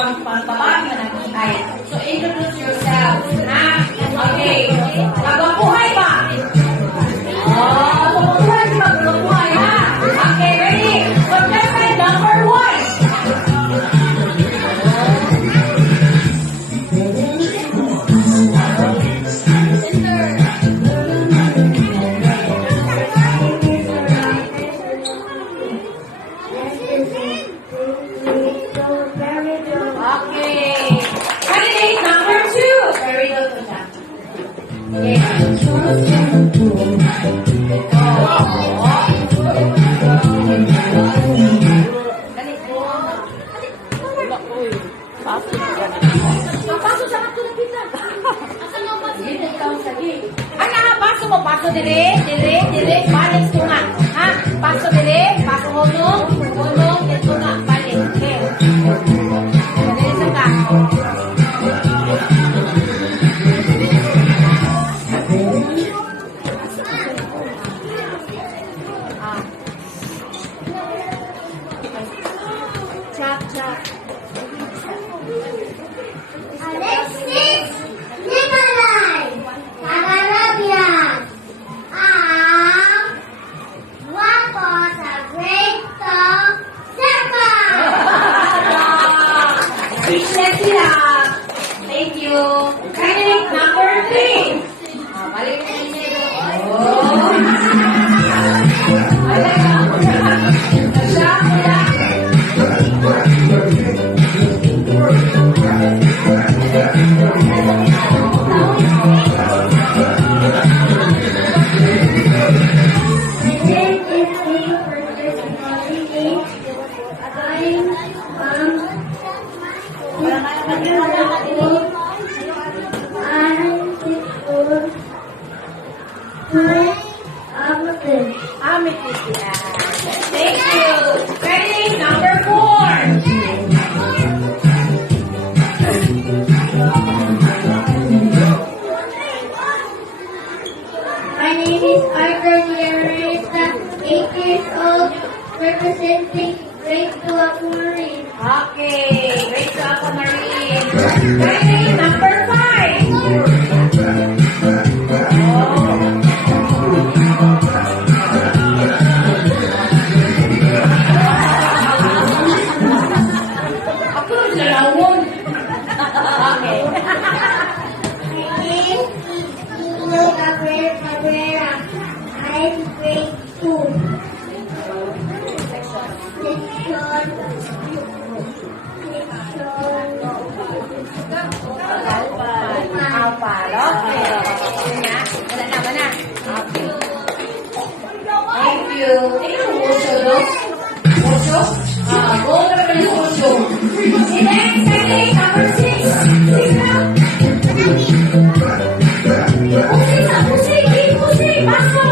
pagbabago na nag-iay. So, introduce yourself. Ha? Okay. Magpapuhay ba? Oh, magpapuhay si magpapuhay, ha? Okay, ready? Contestant number 1. Paso dire, balik tunga. Ha? Paso dire, paso hulong, tunga, balik. Okay. Dire sa ka. Chap. Alexis Nikolai Tagarabian ang guwapo sa grade of second. Sexy. Thank you. Candidate number 3. Balik na ninyo. Oh. Thank you. Candidate number 4. My name is Arthur Guerrero, 8 years old, representing grade 2 Aquamarine. Okay, great job, Aquamarine. Candidate number 5. Ako lang sa lawon. Okay. My name is Ino Cabrera. I'm grade 2. Alpha. Okay. Wala na. Okay. Thank you. Ito ang uso, no? Uso? Gold na pala yung uso. Next, candidate number 6. 6 na. Pusi. Baso.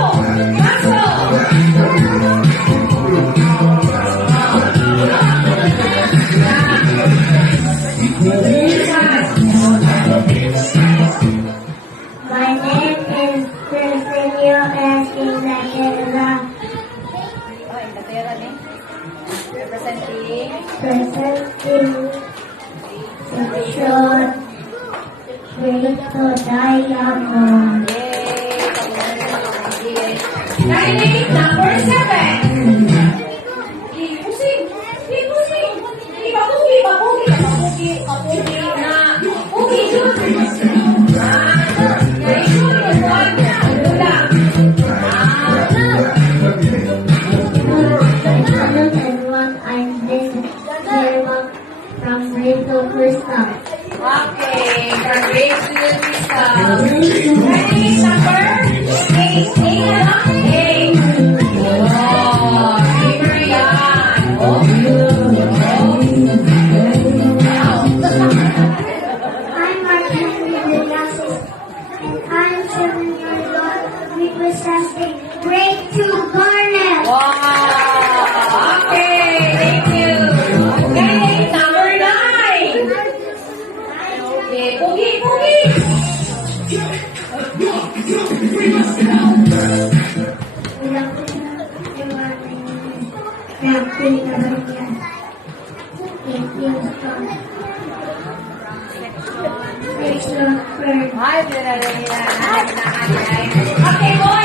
My name is Cecilio Esquinatera. Oh, Inglaterra din. Representing. Presenting section grade 2 diamond. Yay! Candidate number 7. Pusing. Ipapugi na. Pugi, Jun. I'm this from grade 2 Crystal. Okay, congratulations. Candidate number 8. 8. Oh, favorite yan. I'm Martin Villasas, and I'm 7 years old, representing grade 2 Garnet. Wow! Okay, thank you. Candidate number 9. Okay, Pugi. Thank you. Lord, Ay, pinagalingan. Okay, boy.